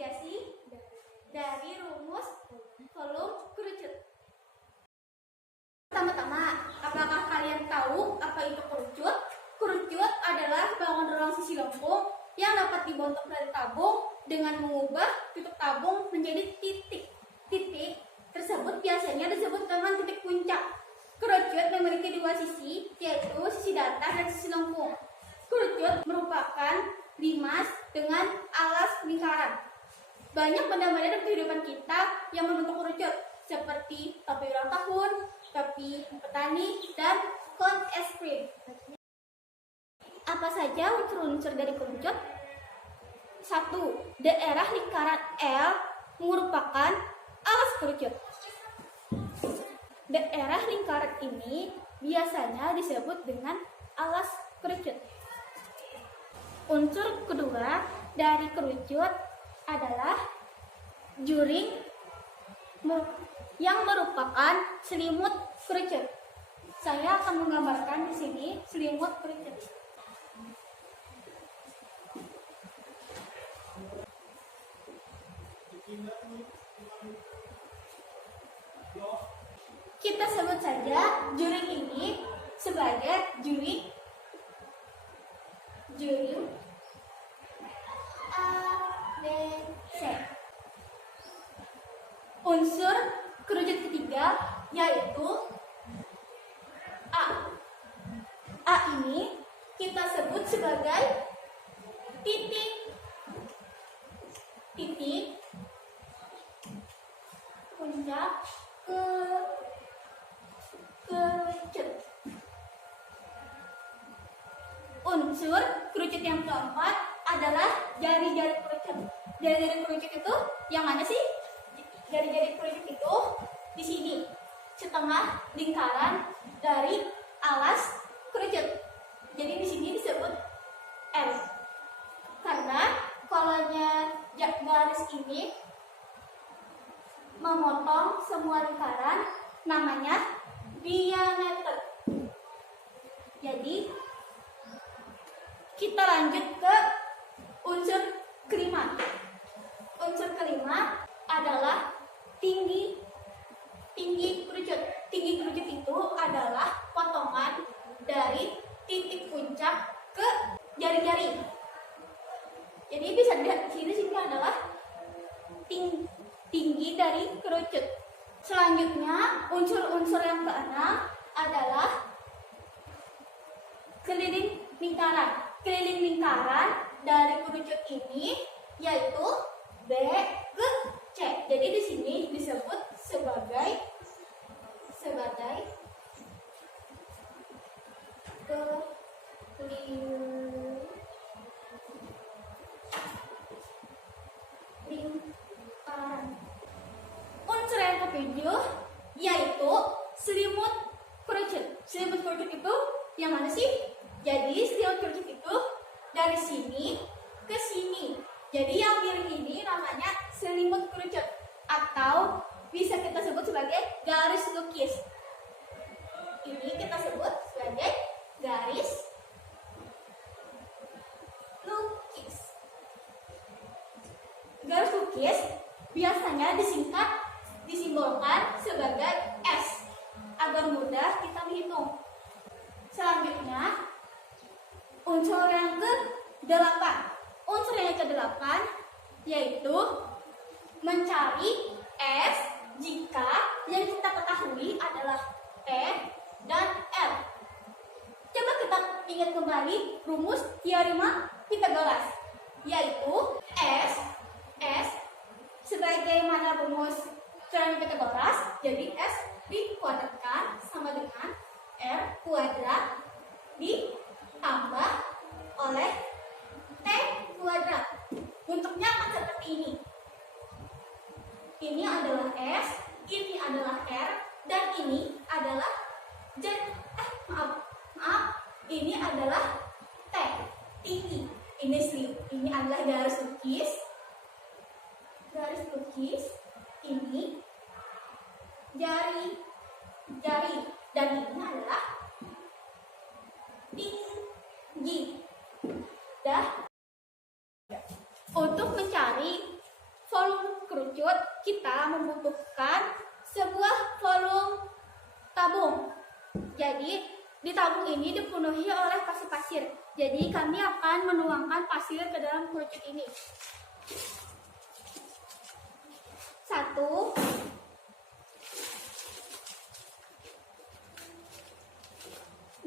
investigasi dari rumus volume kerucut. Pertama-tama, apakah kalian tahu apa itu kerucut? Kerucut adalah bangun ruang sisi lengkung yang dapat dibentuk dari tabung dengan mengubah titik tabung menjadi titik. Titik tersebut biasanya disebut dengan titik puncak. Kerucut memiliki dua sisi, yaitu sisi datar dan sisi lengkung. Kerucut merupakan limas dengan alas lingkaran. Banyak benda-benda dalam kehidupan kita yang membentuk kerucut, seperti topi ulang tahun, topi petani, dan kon es krim. Apa saja unsur-unsur dari kerucut? 1. Daerah lingkaran L merupakan alas kerucut. Daerah lingkaran ini biasanya disebut dengan alas kerucut. Unsur kedua dari kerucut adalah juring yang merupakan selimut kerucut. Saya akan menggambarkan di sini selimut kerucut. Kita sebut saja juring ini sebagai juring A, B, C. Unsur kerucut ketiga yaitu A. A ini kita sebut sebagai titik puncak kerucut. Unsur kerucut yang keempat adalah jari-jari kerucut. Jari-jari kerucut itu yang mana sih? Jari-jari kerucut itu di sini, setengah lingkaran dari alas kerucut. Jadi di sini disebut L. Karena kolanya garis ini memotong semua lingkaran, namanya diameter. Jadi kita lanjut ke unsur kelima. Unsur kelima adalah tinggi kerucut. Tinggi kerucut itu adalah potongan dari titik puncak ke jari-jari. Jadi bisa dilihat di sini adalah tinggi dari kerucut. Selanjutnya, unsur-unsur yang keenam adalah keliling lingkaran. Keliling lingkaran dari kerucut ini yaitu B ke C. Jadi di sini disebut sebagai keliling lingkaran. Unsur yang ketujuh yaitu selimut kerucut. Selimut kerucut itu yang mana sih? Jadi selimut kerucut itu dari sini ke sini. Jadi yang miring ini namanya selimut kerucut atau bisa kita sebut sebagai garis lukis. Ini kita sebut sebagai garis lukis. Garis lukis biasanya disimbolkan sebagai S agar mudah kita menghitung. Selanjutnya, unsur yang ke-8. Unsur yang ke-8 yaitu mencari S jika yang kita ketahui adalah T dan L. Coba kita ingat kembali rumus teorema Pythagoras, yaitu S sebagaimana rumus teorema Pythagoras, jadi S dikuadratkan sama dengan R kuadrat ditambah oleh T kuadrat. Bentuknya akan seperti ini. Ini adalah S, ini adalah R, dan ini adalah ini adalah T, tinggi. Ini adalah garis lukis. Ini jari, dan ini adalah tinggi. Untuk mencari kerucut, kita membutuhkan sebuah volume tabung. Jadi di tabung ini dipenuhi oleh pasir-pasir. Jadi kami akan menuangkan pasir ke dalam kerucut ini. 1,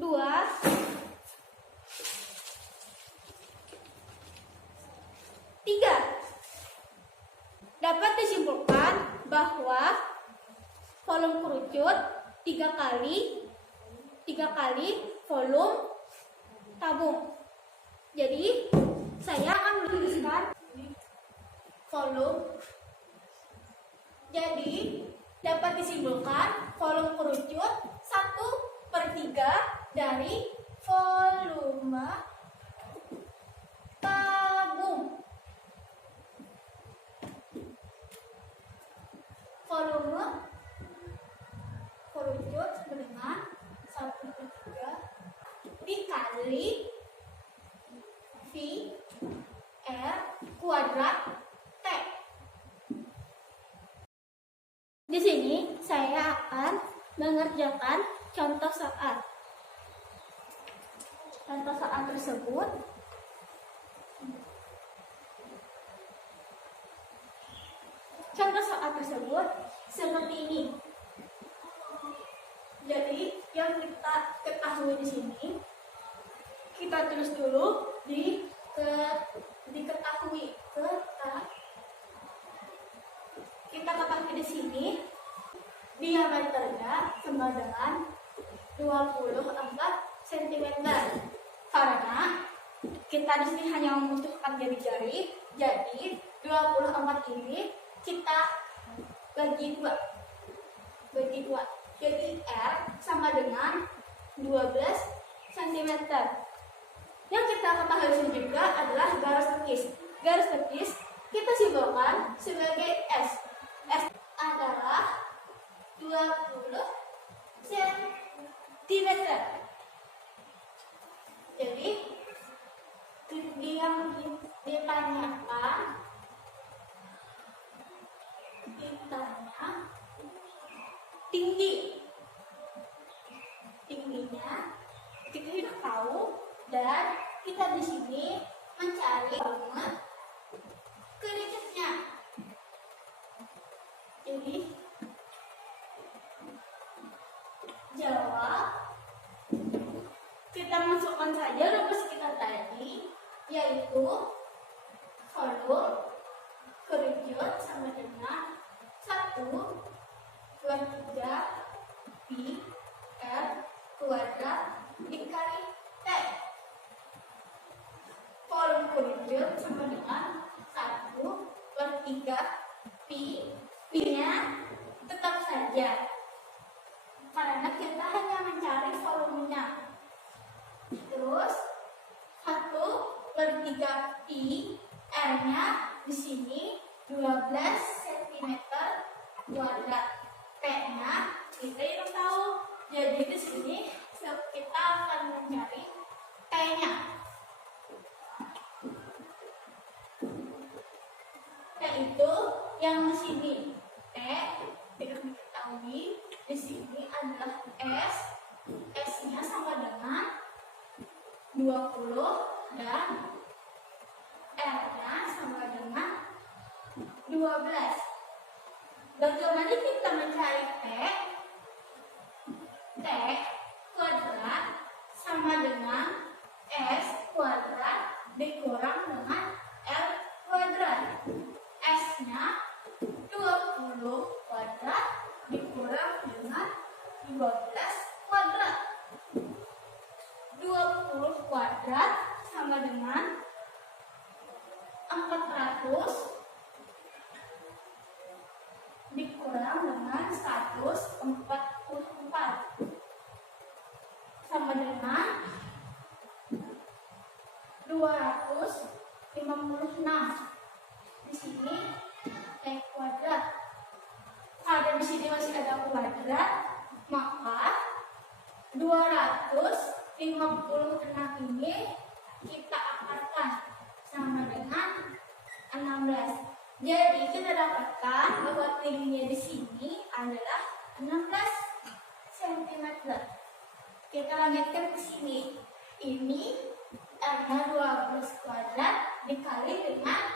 2, 3. Dapat disimpulkan bahwa volume kerucut 3 kali volume tabung. Jadi saya akan menuliskan volume. Jadi dapat disimpulkan volume kerucut 1/3 dari volume tabung. Volume kerucut sama dengan 1/3 dikali V R kuadrat T. Di sini saya akan mengerjakan contoh saat. Contoh saat tersebut seperti ini. Jadi yang kita ketahui di sini, kita tulis dulu diketahui. Kita ketahui di sini diameternya sama dengan 24 cm. Karena kita di sini hanya membutuhkan jari-jari, jadi 24 ini kita bagi dua. Jadi R sama dengan 12 cm. Yang kita ketahui di sini juga adalah garis tekis. Garis tekis kita simbolkan sebagai S. S adalah 20 cm. Jadi yang ditanya tingginya kita tidak tahu, dan kita di sini mencari volume kerucutnya. Jadi jawab kita masukkan saja rumus kita tadi, yaitu volume kerucut sama dengan 1/3 pi R kuadrat dikali T. Volume kerucut sama dengan 1/3 pi. Pi-nya tetap saja karena kita hanya mencari volumenya. Terus 1/3 pi, R-nya di sini 12 cm kuadrat. T-nya kita tidak tahu. Jadi di sini kita akan mencari T-nya. T itu yang di sini. T tidak diketahui. Di sini adalah S. S-nya sama dengan 20 dan R-nya sama dengan 12. Bagaimana kita mencari T? T kuadrat sama dengan S kuadrat dikurang dengan L kuadrat. S-nya 20 kuadrat dikurang dengan 12 kuadrat. 20 kuadrat sama dengan 400 dikurang dengan 144 sama dengan 256. Di sini T kuadrat. Ada di sini masih ada kuadrat, maka 256 ini kita akarkan sama dengan 16. Jadi kita dapatkan bahwa tingginya di sini adalah 16 cm. Kita lanjutkan ke sini. Ini R-nya 12 kuadrat dikali dengan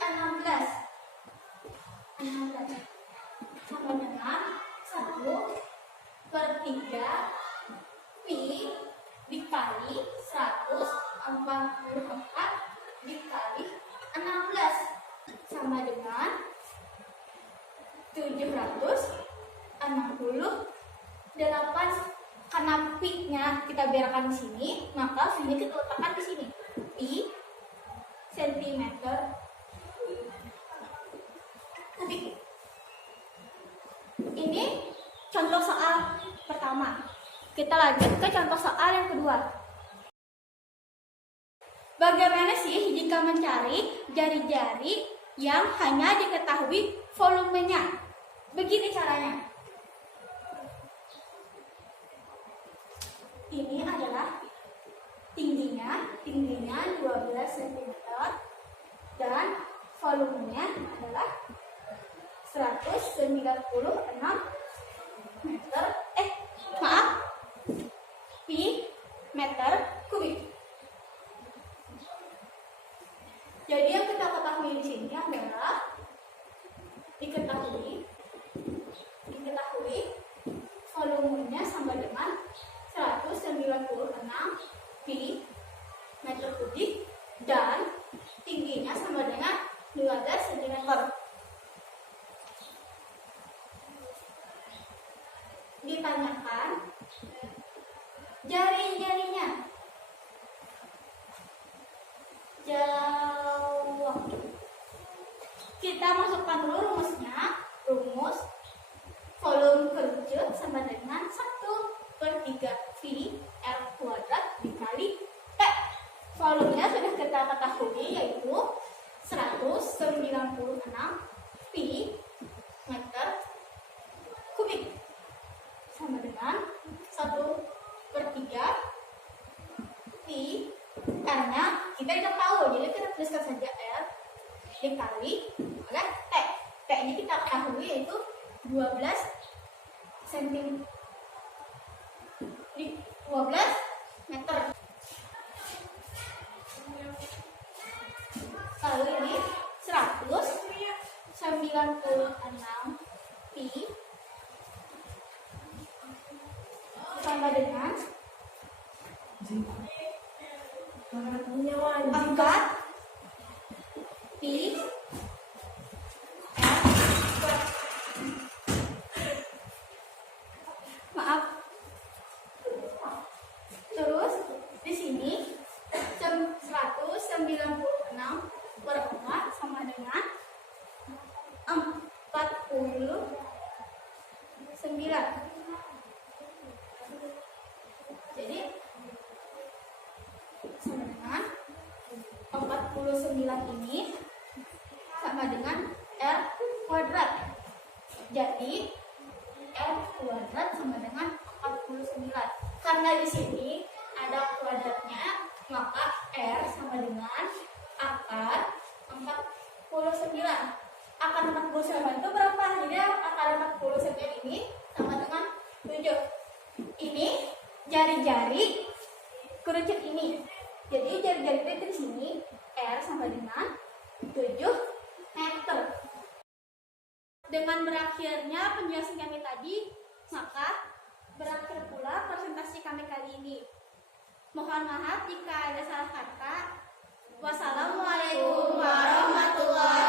16. 16 sama dengan 1/3 pi dikali 144 dikali 16 sama dengan 768. Karena pi-nya kita biarkan di sini, maka pi-nya kita letakkan di sini. Pi centimeter kubik. Ini contoh soal pertama. Kita lanjut ke contoh soal yang kedua. Bagaimana sih jika mencari jari-jari yang hanya diketahui volumenya? Begini caranya. Ini adalah tingginya 12 cm dan volumenya adalah 196 meter pi meter kubik. Jadi yang kita ketahui di sini adalah diketahui volumenya sama dengan 196 pi meter kubik dan tingginya sama dengan 12 cm. Ditanyakan jari-jarinya. Jawab. Kita masukkan dulu rumusnya. Rumus volume kerucut sama dengan 1/3 pi R kuadrat dikali T. Volumenya sudah kita ketahui, yaitu 196 pi meter kubik sama dengan 1/3 pi. R-nya kita tidak tahu, jadi kita tuliskan saja R dikali oleh T. T-nya kita ketahui yaitu 12 cm. 12 meter. Lalu ini 196 pi sama dengan 4 pi maaf. Terus di sini 196 per 4 sama dengan 49. Jadi sama dengan 49 ini sama dengan R kuadrat. Jadi R kuadrat sama dengan 49. Karena di sini ada kuadratnya, maka R sama dengan akar 49. Akar 49 itu berapa? Jadi akar 49 ini sama dengan 7. Ini jari-jari kerucut ini. Jadi jari-jari itu di sini R sama dengan 7 meter. Dengan berakhirnya penjelasan kami tadi, maka berakhir pula presentasi kami kali ini. Mohon maaf jika ada salah kata. Wassalamualaikum warahmatullahi wabarakatuh.